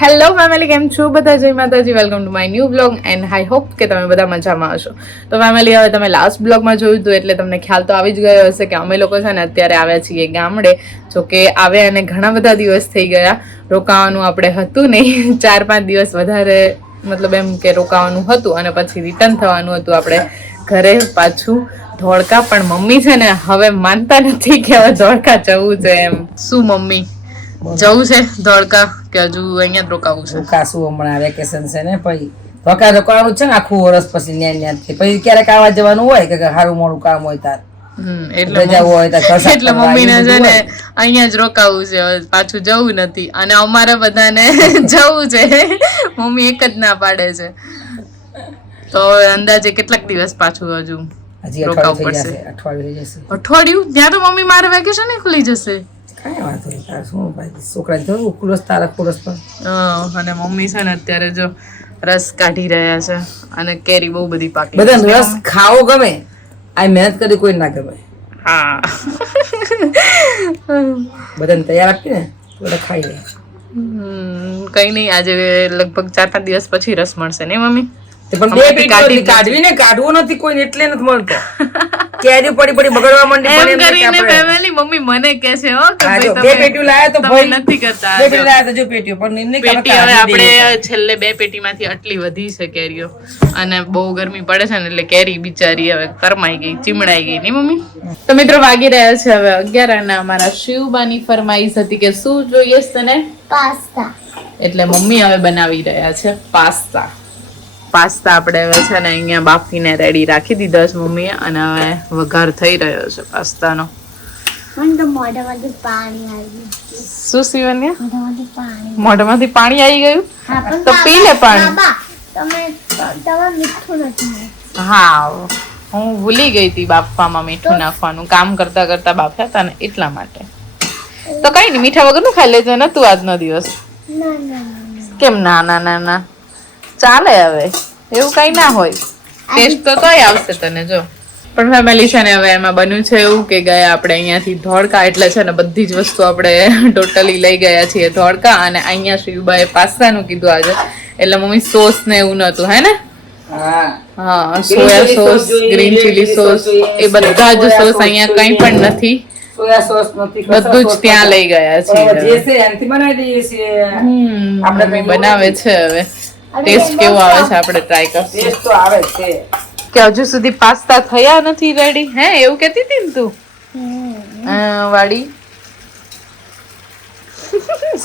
Hello family, કેમ છો બધા? જય માતાજી, welcome to my new blog and I hope કે તમે બધા મજામાં હશો. તો ફેમિલી, હવે તમે લાસ્ટ બ્લોગમાં જોયું હતું એટલે તમને ખ્યાલ તો આવી જ ગયો હશે કે અમે લોકો છે ને અત્યારે આવ્યા છીએ ગામડે. જો કે આવ્યા અને ઘણા બધા દિવસ થઈ ગયા. રોકાવાનું આપણે હતું નહીં, 4-5 દિવસ વધારે મતલબ એમ કે રોકાવાનું હતું અને પછી રિટર્ન થવાનું હતું આપણે ઘરે પાછું ધોળકા. પણ મમ્મી છે ને હવે માનતા નથી કે હવે ધોળકા જવું છે એમ. શું મમ્મી, જવું છે ધોળકા કે હજુ અહીંયા જ રોકાવું છે? રોકાશું, હમણાં વેકેશન છે ને, પછી ધોળકા રોકાવાનું છે ને આખું વર્ષ. પછી પછી ક્યારેક આવવા જવાનું હોય કે સારું મોડું કામ હોય તાર એટલે મમ્મીને છે ને અહીંયા જ રોકાવું છે, પાછું જવું નથી. અને અમારે બધાને જવું છે, મમ્મી એક જ ના પાડે છે. તો અંદાજે કેટલાક દિવસ પાછું હજુ રોકાવું પડશે? અઠવાડિયું? ત્યાં તો મમ્મી મારે વેકેશન ખુલી જશે. અને મમ્મી છે ને અત્યારે જો રસ કાઢી રહ્યા છે અને કેરી બહુ બધી પાકી. બધાને રસ ખાવો ગમે, આ મહેનત કરી કોઈ ના ગમે. હા, બધાને તૈયાર આપી ને બધા ખાઈ લે. કઈ નહીં, આજે લગભગ 4-5 દિવસ પછી રસ મળશે ને મમ્મી? પણ બે પેટી કાઢવી ને, કાઢવો નથી કોઈને એટલે નથી મળતો. કેરી પડી બગડવા માંડી. એમ કરીને ફેમિલી મમ્મી મને કહે છે હો કે ભાઈ બે પેટીઓ લાયા તો ભાઈ નથી કરતા. બે પેટી લાયા તો જો પેટીઓ પણ એમને પેટી હવે આપણે છેલ્લે 2 પેટીમાંથી આટલી વધી છે કેરીઓ, અને બહુ ગરમી પડે છે ને એટલે કેરી બિચારી હવે કરમાઈ ગઈ, ચીમડાઈ ગઈ ની મમ્મી. તો મિત્રો વાગી રહ્યા છે હવે 11 અને અમારા શિવબાની ફરમાઈશ હતી કે શું જોઈએ તને? પાસ્તા. એટલે મમ્મી હવે બનાવી રહ્યા છે પાસ્તા. પાસ્તા આપણે હવે છે ને અહીંયા બાફીને રેડી રાખી દીધા છે મમ્મીએ, અને હવે વઘાર થઈ રહ્યો છે પાસ્તાનો. મને તો મોઢામાંથી પાણી આવી ગયું. શું શિવન્યા? મોઢામાંથી પાણી. મોઢામાંથી પાણી આવી ગયું? હા, પણ તો પી લે પાણી. તમે મીઠું નથી. હા, હું ભૂલી ગઈ હતી બાફવામાં મીઠું નાખવાનું. કામ કરતા કરતા બાફ્યા હતા ને એટલા માટે. તો કઈ નહીં, મીઠા વગરનું ખાઈ લેજે ને તું આજનો દિવસ. કેમ ના ના ના ના ચાલે, હવે એવું કઈ ના હોય. ટેસ્ટ તો તોય આવશે તને. જો પણ ફેમિલી છે ને હવે એમાં બન્યું છે એવું કે ગયા આપણે અહીંયાથી ધોળકા, એટલે છે ને બધી જ વસ્તુ આપણે ટોટલી લઈ ગયા છીએ ધોળકા. અને અહીંયા શિવબાએ પાસ્તાનું કીધું આજે, એટલે મમ્મી સોસ ને એવું નતું હે ને? હા, soya sauce, green chilli sauce, એ બધા જ સોસ અહીંયા કઈ પણ નથી. સોયા સોસ નથી, બધું જ ત્યાં લઈ ગયા છીએ. જે છે એનાથી બનાવી દઈએ છીએ. આપણે બનાવે છે, હવે ટેસ્ટ કેવો આવે છે આપણે ટ્રાય કરશું. ટેસ્ટ તો આવે છે કે હજુ સુધી પાસ્તા થયા નથી રેડી. હે એવું કહેતી હતી ને તું વાડી?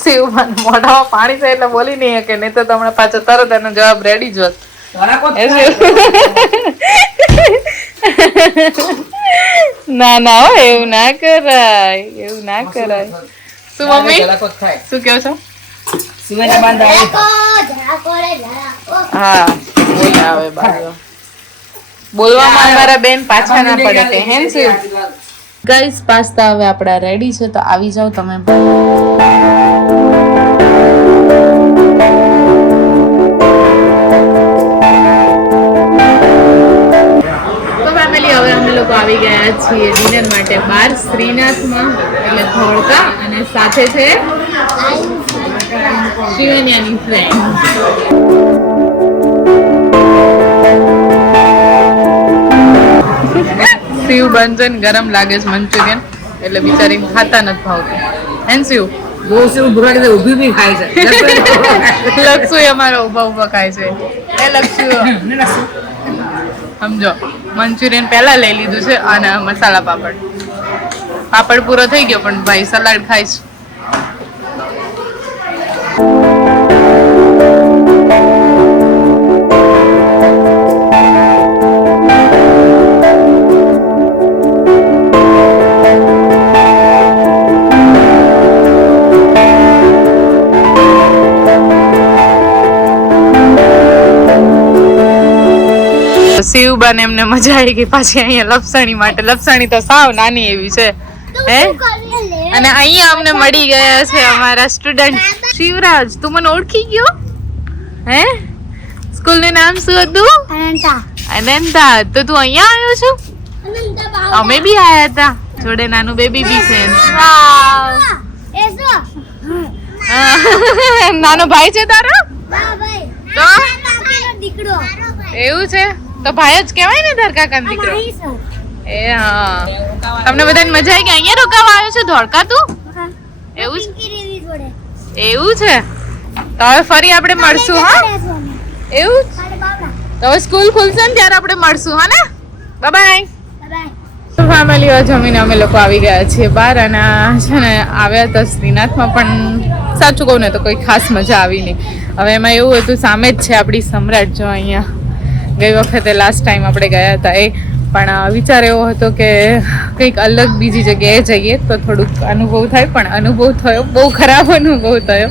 શિવમાન મોઢામાં પાણી છે એટલે બોલી નહીં શકે, નહીં તો હમણાં પાછો તરત એનો જવાબ રેડી જ હોત. ના ના હો, એવું ના કરાય, એવું ના કરાય. શું મમ્મી શું કહો છો? હા, બોલાવે બાજુ. બોલવામાં અમારા બેન પાછા ના પડે કે હેન શિવ. ગાઈસ, પાસ્તા હવે આપણા રેડી છે, તો આવી જાવ તમે. હવે અમે લોકો આવી ગયા છીએ ડિનર માટે બહાર શ્રીનાથમાં, એટલે ધોળકા. અને સાથે છે શિવન્યાની ફ્રેન્ડ. શિવ બંજન ગરમ લાગે છે મંચુરિયન, એટલે બિચારી ખાતા નથી ભાવતું. એન શિવ ઉભી બી ખાય છે. લક્ષુ અમારો ઉભા ખાય છે. એ લક્ષુ સમજો, મંચુરિયન પહેલા લઈ લીધું છે અને મસાલા પાપડ પૂરો થઈ ગયો, પણ ભાઈ સલાડ ખાઈશ. શિવબાને એમને મજા આવી ગઈ પાછી અહીંયા લપસણી માટે. લપસણી તો સાવ નાની એવી છે હે. અને અહીંયા અમને મળી ગયા છે અમારા સ્ટુડન્ટ શિવરાજ. તું મને ઓળખી ગયો હે? સ્કૂલ નું નામ શું હતું? અનંતા. તો તું અહીંયા આવ્યો છો? અમે બી આયા હતા, જોડે નાનું બેબી બી છે. નાનો ભાઈ છે તારો? ના ભાઈ તો કાકીનો દીકરો એવું છે તો ભાઈ જ કહેવાય ને તાર કાકાનો દીકરો. નહીં સર એ હા, તમને બધાને મજા આવી કે અહીંયા રોકાવા આવ્યો છે ધોળકા તું? એવું છે? પિંકી રેવી જોડે એવું છે તો હવે ફરી આપણે મળશું. હા એવું કાલે બાબા તો હવે સ્કૂલ ખુલશે ને ત્યારે આપણે મળશું. હા ને, બાય. બાય ફેમિલી જમીને અમે લોકો આવી ગયા છીએ બહાર અને છે ને આવ્યા હતા શ્રીનાથમાં, પણ સાચું કહું ને તો કોઈ ખાસ મજા આવી નહીં. હવે એમાં એવું હતું સામે જ છે આપણી સમ્રાટ, જો અહીંયા ગઈ વખતે લાસ્ટ ટાઈમ આપણે ગયા હતા એ, પણ વિચાર એવો હતો કે કંઈક અલગ બીજી જગ્યાએ જઈએ તો થોડુંક અનુભવ થાય, પણ અનુભવ થયો બહુ ખરાબ અનુભવ થયો,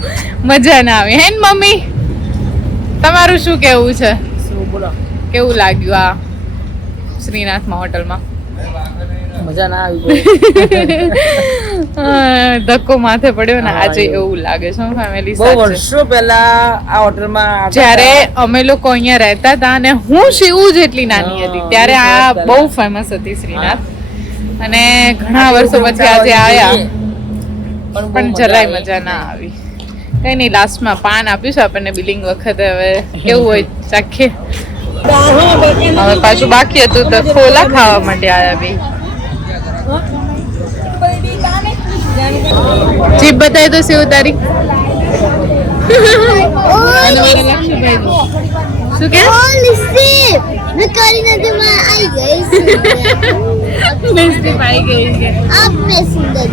મજા ના આવી. હે ને મમ્મી, તમારું શું કહેવું છે? કેવું લાગ્યું આ શ્રીનાથમાં હોટલમાં? મજા ના આવી. ધક્કો માથે પડ્યો ને આજે એવું લાગે છે ફેમિલી બહુ વર્ષો પહેલા આ હોટલમાં જ્યારે અમે લોકો અહીંયા રહેતા હતા અને હું શિવું જેટલી નાની હતી ત્યારે આ બહુ ફેમસ હતી શ્રીનાથ, અને ઘણા વર્ષો પછી આજે આયા પણ જરાય મજા ના આવી. કઈ નહીં, લાસ્ટમાં પાન આપ્યું છે આપણને બિલિંગ વખતે, હવે કેવું હોય ચાખીએ. હવે પાછું બાકી હતું તો ખોલા ખાવા માટે આયા બે. જીપ બતાય તો સેવ તારી. અને મારા લક્ષ્મીભાઈ શું કે હોલી શિપ મેં કરી નથી માં આવી ગઈ બેસ્ટી પાઈ ગઈ છે. अब मैं सुंदर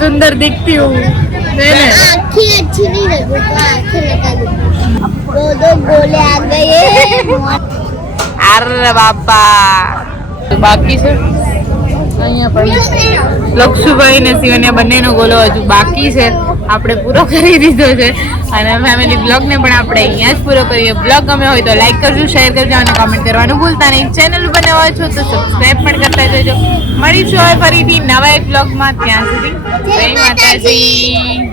सुंदर दिखती हूँ मैंने. आँखें अच्छी नहीं लगी तो आँखें लगा दी दो गोले आ गए अरे बापा बाकी છે અહીંયા પણ લક્ષુભાઈ ને શિવન્યા બંનેનો ગોલો હજુ બાકી છે, આપણે પૂરો કરી દીધો છે. અને ફેમિલી બ્લોગને પણ આપણે અહીંયા જ પૂરો કરીએ. બ્લોગ ગમે હોય તો લાઈક કરજો, શેર કરજો અને કમેન્ટ કરવાનું ભૂલતા નહીં. ચેનલ ઉપર નવા છો તો સબસ્ક્રાઇબ પણ કરતા જજો. મળીશું હવે ફરીથી નવા એક બ્લોગમાં. ત્યાં સુધી જય માતાજી.